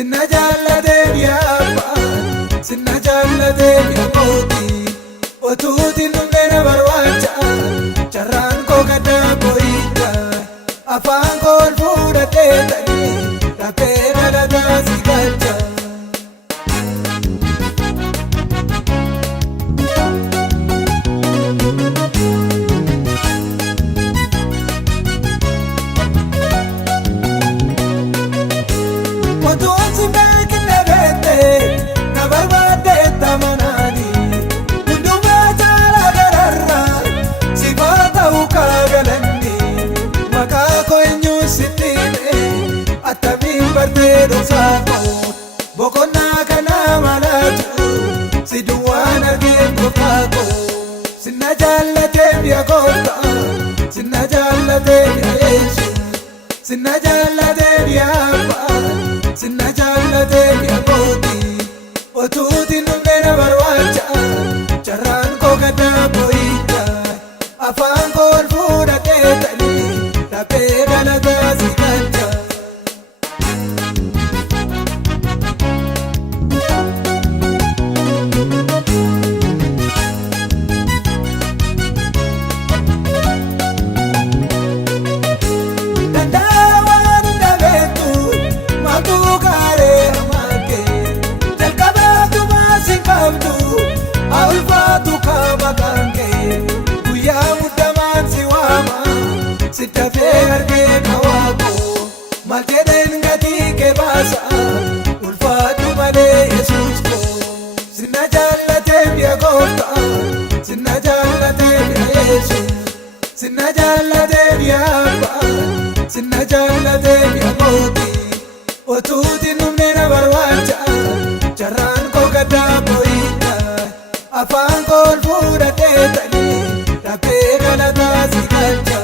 Sinna jaallatee biyyaabaa sinna jaallatee biyyaabootii otuutiin dhumee na barbaacha carraan koo gaddaa boo'idha afaan koo ol fuudhadhee ta'ee rakkee dhalataa si galcha. Boqonnaa kana malaatu si duwwaan argeen qofaako sinna jaallatee biyya koota sinna jaallatee biyya yeesu sinna jaallatee biyya abbaa sinna jaallatee biyya kooti otuutiin dhumee na barbaacha carraan koo gaddaa boo'idha afaan koo ol fuudhadhee ta'ee rakkee dhalataa si galcha. Sittafee argee kawaaboo malkeedhaan gatii kee baasa ulfaatu malee yesuus koo sinna jaallatee biyya koota sinna jaallatee biyya yeesu sinna jaallatee biyya abbaa sinna jaallatee biyya kooti otuutiin dhumee na barbaacha carraan koo gaddaa boo'idha afaan koo ol fuudhadhee ta'ee rakkee dhalataa si galcha.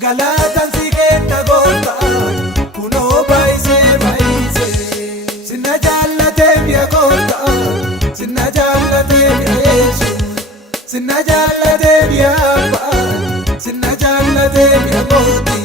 Galaataan si keessa goota kunoo baay'isee baay'isee sinna jaallatee biyya koota sinna jaallatee biyya yeesu sinna jaallatee biyya abbaa sinna jaallatee biyya kooti